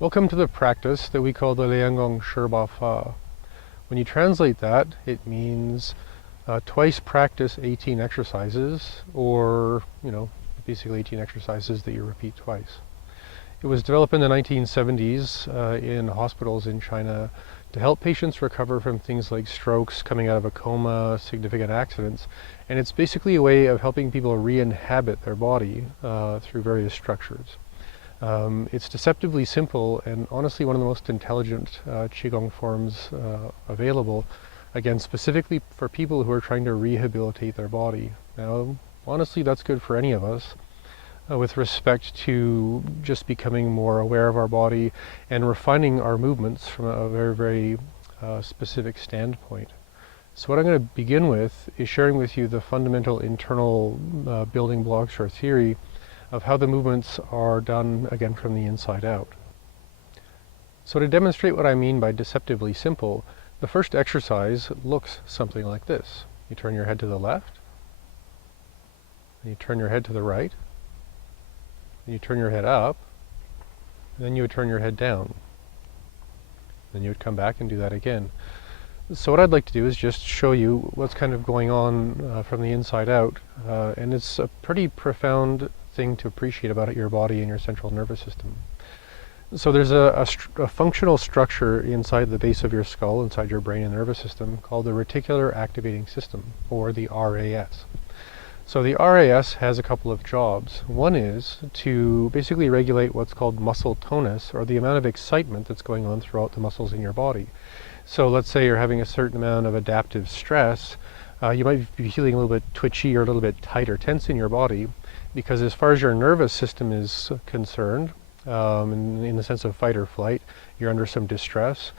Welcome to the practice that we call the Lian Gong Shi. When you translate that, it means twice practice 18 exercises, or, basically 18 exercises that you repeat twice. It was developed in the 1970s in hospitals in China to help patients recover from things like strokes, coming out of a coma, significant accidents, and it's basically a way of helping people re-inhabit their body through various structures. It's deceptively simple and honestly one of the most intelligent Qigong forms available, again specifically for people who are trying to rehabilitate their body. Now honestly that's good for any of us with respect to just becoming more aware of our body and refining our movements from a very, very specific standpoint. So what I'm going to begin with is sharing with you the fundamental internal building blocks or theory of how the movements are done, again, from the inside out. So to demonstrate what I mean by deceptively simple, the first exercise looks something like this. You turn your head to the left, and you turn your head to the right, and you turn your head up, and then you would turn your head down. Then you would come back and do that again. So what I'd like to do is just show you what's kind of going on from the inside out, and it's a pretty profound thing to appreciate about your body and your central nervous system. So there's a functional structure inside the base of your skull, inside your brain and nervous system, called the Reticular Activating System, or the RAS. So the RAS has a couple of jobs. One is to basically regulate what's called muscle tonus, or the amount of excitement that's going on throughout the muscles in your body. So let's say you're having a certain amount of adaptive stress, you might be feeling a little bit twitchy or a little bit tight or tense in your body, because as far as your nervous system is concerned, in the sense of fight or flight, you're under some distress.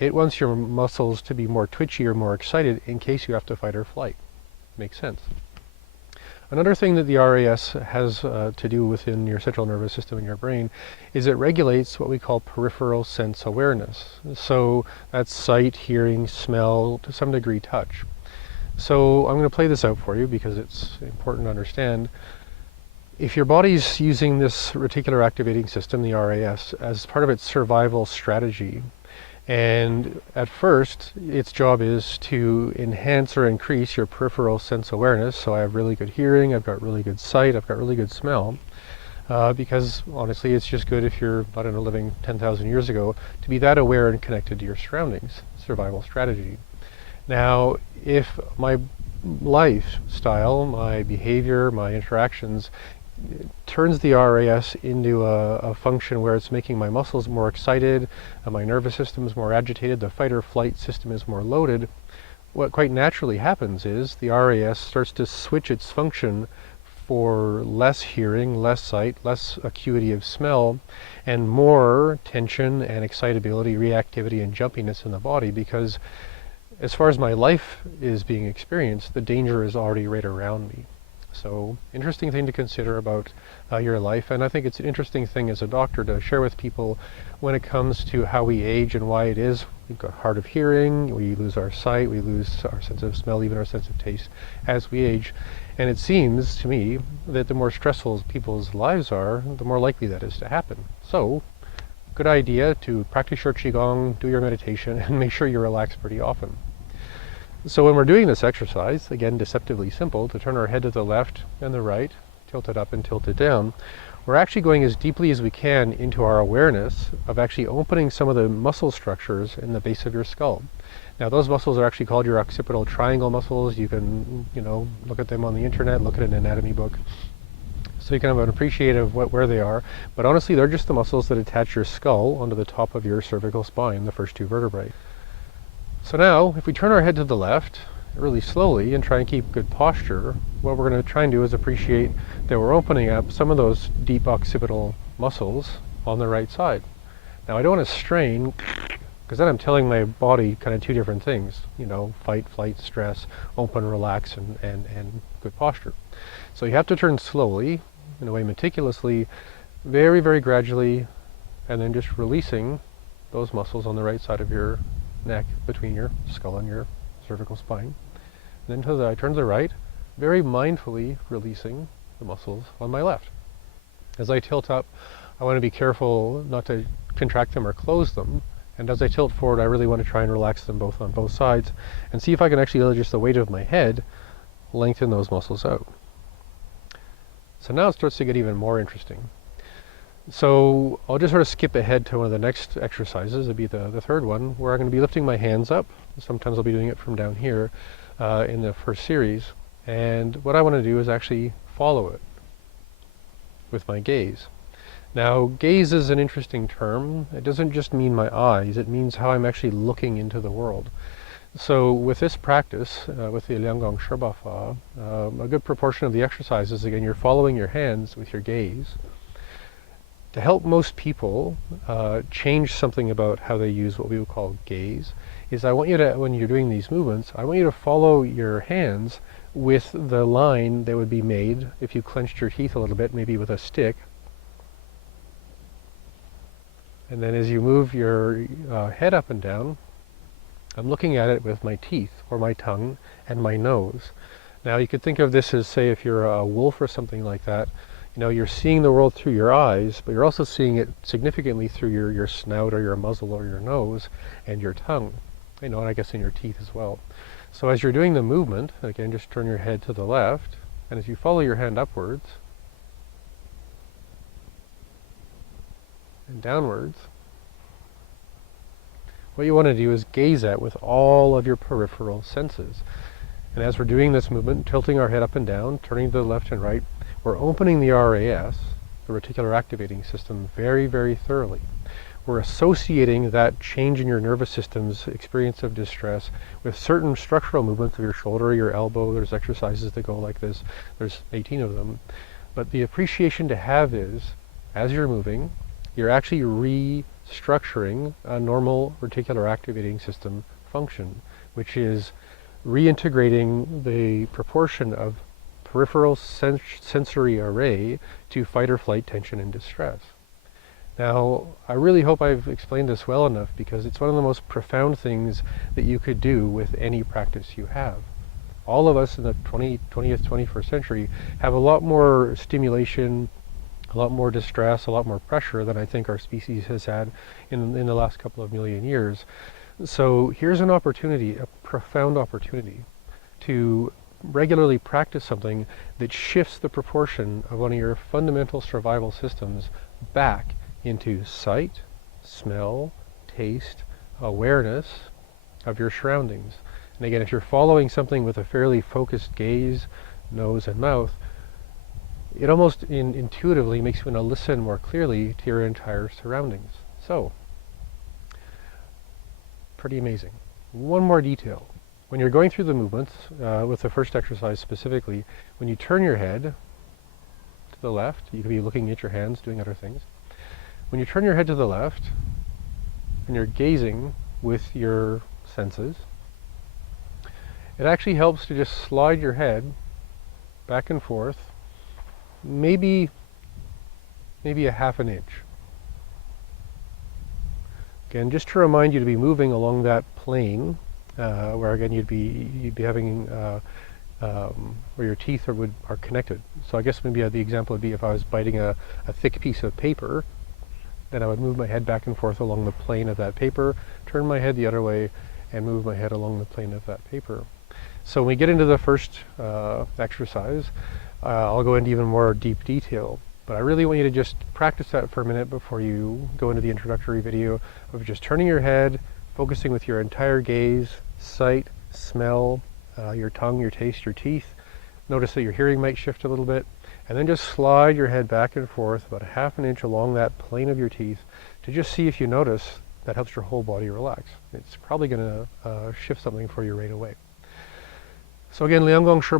It wants your muscles to be more twitchy or more excited in case you have to fight or flight. Makes sense. Another thing that the RAS has to do within your central nervous system in your brain is it regulates what we call peripheral sense awareness. So that's sight, hearing, smell, to some degree touch. So I'm going to play this out for you because it's important to understand. If your body's using this reticular activating system, the RAS, as part of its survival strategy, and at first its job is to enhance or increase your peripheral sense awareness, so I have really good hearing, I've got really good sight, I've got really good smell, because honestly it's just good if you're, I don't know, living 10,000 years ago, to be that aware and connected to your surroundings. Survival strategy. Now, if my lifestyle, my behavior, my interactions turns the RAS into a function where it's making my muscles more excited, my nervous system is more agitated, the fight or flight system is more loaded, what quite naturally happens is the RAS starts to switch its function for less hearing, less sight, less acuity of smell, and more tension and excitability, reactivity, and jumpiness in the body, because as far as my life is being experienced, the danger is already right around me. So, interesting thing to consider about your life, and I think it's an interesting thing as a doctor to share with people when it comes to how we age and why it is. We've got hard of hearing, we lose our sight, we lose our sense of smell, even our sense of taste as we age. And it seems to me that the more stressful people's lives are, the more likely that is to happen. So, good idea to practice your Qigong, do your meditation, and make sure you relax pretty often. So when we're doing this exercise, again deceptively simple, to turn our head to the left and the right, tilt it up and tilt it down, we're actually going as deeply as we can into our awareness of actually opening some of the muscle structures in the base of your skull. Now those muscles are actually called your occipital triangle muscles. You can, look at them on the internet, look at an anatomy book, so you can have an appreciation of where they are. But honestly, they're just the muscles that attach your skull onto the top of your cervical spine, the first two vertebrae. So now, if we turn our head to the left, really slowly, and try and keep good posture, what we're going to try and do is appreciate that we're opening up some of those deep occipital muscles on the right side. Now I don't want to strain, because then I'm telling my body kind of two different things, fight, flight, stress, open, relax, and good posture. So you have to turn slowly, in a way meticulously, very, very gradually, and then just releasing those muscles on the right side of your neck, between your skull and your cervical spine. And then I turn to the right, very mindfully releasing the muscles on my left. As I tilt up, I want to be careful not to contract them or close them. And as I tilt forward, I really want to try and relax them both on both sides and see if I can actually, just the weight of my head, lengthen those muscles out. So now it starts to get even more interesting. So I'll just sort of skip ahead to one of the next exercises. It'll be the third one, where I'm going to be lifting my hands up. Sometimes I'll be doing it from down here in the first series. And what I want to do is actually follow it with my gaze. Now, gaze is an interesting term. It doesn't just mean my eyes. It means how I'm actually looking into the world. So with this practice, with the Lian Gong Shi, a good proportion of the exercises, again, you're following your hands with your gaze. To help most people change something about how they use what we would call gaze, is I want you to, when you're doing these movements, I want you to follow your hands with the line that would be made if you clenched your teeth a little bit, maybe with a stick. And then as you move your head up and down, I'm looking at it with my teeth, or my tongue, and my nose. Now you could think of this as, say, if you're a wolf or something like that, you know, you're seeing the world through your eyes, but you're also seeing it significantly through your snout or your muzzle or your nose and your tongue. You know, and I guess in your teeth as well. So as you're doing the movement, again, just turn your head to the left, and as you follow your hand upwards and downwards, what you want to do is gaze at with all of your peripheral senses. And as we're doing this movement, tilting our head up and down, turning to the left and right, we're opening the RAS, the reticular activating system, very, very thoroughly. We're associating that change in your nervous system's experience of distress with certain structural movements of your shoulder, your elbow. There's exercises that go like this. There's 18 of them. But the appreciation to have is, as you're moving, you're actually restructuring a normal reticular activating system function, which is reintegrating the proportion of peripheral sensory array to fight or flight, tension, and distress. Now, I really hope I've explained this well enough, because it's one of the most profound things that you could do with any practice you have. All of us in the 20th, 21st century have a lot more stimulation, a lot more distress, a lot more pressure than I think our species has had in the last couple of million years. So here's an opportunity, a profound opportunity, to regularly practice something that shifts the proportion of one of your fundamental survival systems back into sight, smell, taste, awareness of your surroundings. And again, if you're following something with a fairly focused gaze, nose and mouth, it almost intuitively makes you want to listen more clearly to your entire surroundings. So, pretty amazing. One more detail. When you're going through the movements, with the first exercise specifically, when you turn your head to the left, you could be looking at your hands, doing other things. When you turn your head to the left, and you're gazing with your senses, it actually helps to just slide your head back and forth, maybe a half an inch. Again, just to remind you to be moving along that plane, where again you'd be having where your teeth are connected. So I guess maybe the example would be if I was biting a thick piece of paper, then I would move my head back and forth along the plane of that paper, turn my head the other way, and move my head along the plane of that paper. So when we get into the first exercise, I'll go into even more deep detail. But I really want you to just practice that for a minute before you go into the introductory video of just turning your head, focusing with your entire gaze, sight, smell, your tongue, your taste, your teeth. Notice that your hearing might shift a little bit. And then just slide your head back and forth about a half an inch along that plane of your teeth to just see if you notice that helps your whole body relax. It's probably going to shift something for you right away. So again, Lian Gong Shi,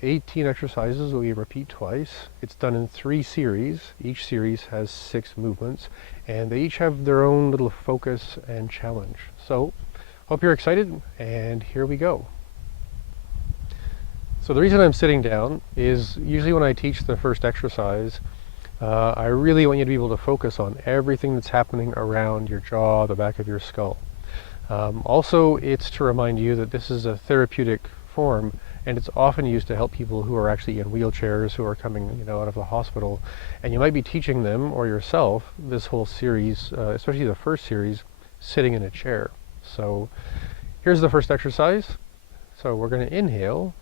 18 exercises we repeat twice. It's done in 3 series. Each series has 6 movements, and they each have their own little focus and challenge. So, hope you're excited, and here we go. So the reason I'm sitting down is usually when I teach the first exercise, I really want you to be able to focus on everything that's happening around your jaw, the back of your skull. Also, it's to remind you that this is a therapeutic form, and it's often used to help people who are actually in wheelchairs, who are coming, out of the hospital. And you might be teaching them or yourself this whole series, especially the first series, sitting in a chair. So here's the first exercise. So we're going to inhale,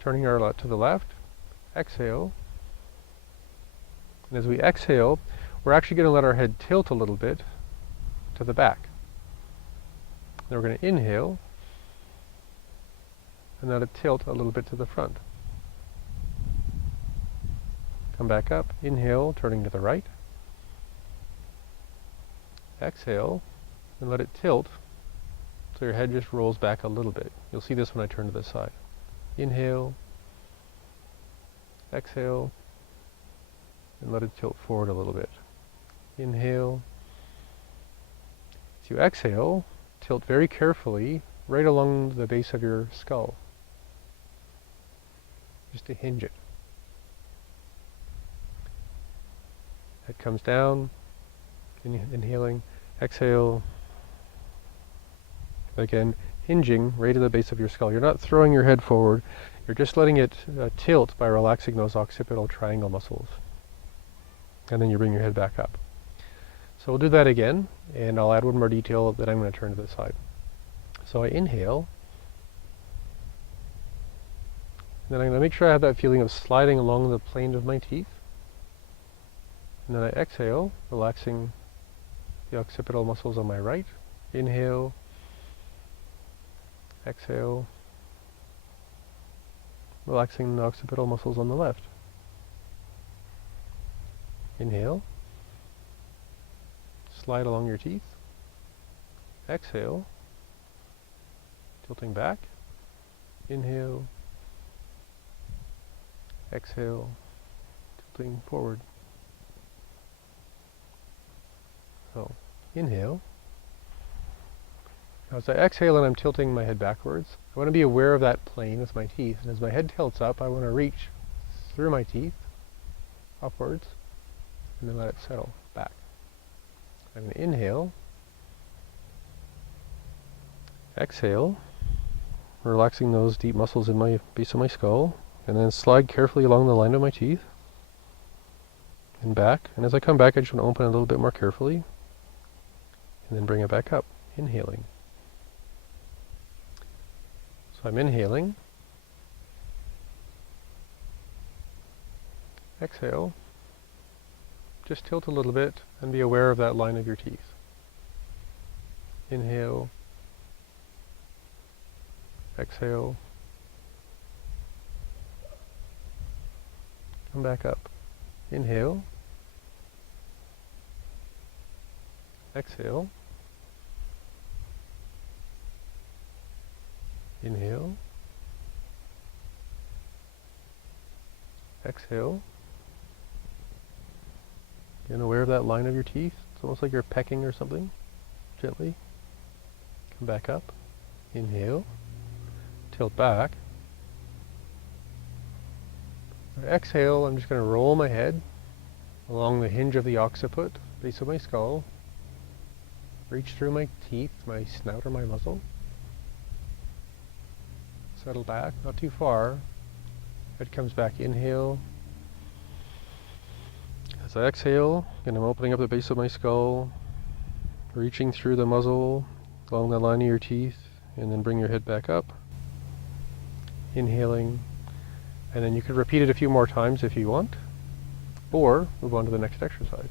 turning our to the left, exhale. And as we exhale, we're actually going to let our head tilt a little bit to the back. Then we're going to inhale, and let it tilt a little bit to the front. Come back up, inhale, turning to the right. Exhale, and let it tilt so your head just rolls back a little bit. You'll see this when I turn to the side. Inhale, exhale, and let it tilt forward a little bit. Inhale. As you exhale, tilt very carefully right along the base of your skull, just to hinge it. Head comes down, inhaling, exhale. Again, hinging right at the base of your skull. You're not throwing your head forward, you're just letting it tilt by relaxing those occipital triangle muscles. And then you bring your head back up. So we'll do that again, and I'll add one more detail, then I'm going to turn to the side. So I inhale, and then I'm going to make sure I have that feeling of sliding along the plane of my teeth. And then I exhale, relaxing the occipital muscles on my right. Inhale, exhale, relaxing the occipital muscles on the left. Inhale, slide along your teeth. Exhale, tilting back. Inhale, exhale, tilting forward. So, inhale. Now as I exhale and I'm tilting my head backwards, I want to be aware of that plane with my teeth. And as my head tilts up, I want to reach through my teeth, upwards, and then let it settle back. I'm going to inhale, exhale, relaxing those deep muscles in my base of my skull, and then slide carefully along the line of my teeth, and back. And as I come back, I just want to open a little bit more carefully, and then bring it back up, inhaling. So I'm inhaling, exhale, just tilt a little bit and be aware of that line of your teeth. Inhale, exhale, come back up. Inhale, exhale, inhale, exhale. Again, aware of that line of your teeth. It's almost like you're pecking or something. Gently. Come back up. Inhale. Tilt back. Exhale, I'm just going to roll my head along the hinge of the occiput, base of my skull. Reach through my teeth, my snout or my muzzle. Settle back, not too far. Head comes back, inhale. As I exhale, and I'm opening up the base of my skull, reaching through the muzzle, along the line of your teeth, and then bring your head back up. Inhaling, and then you can repeat it a few more times if you want, or move on to the next exercise.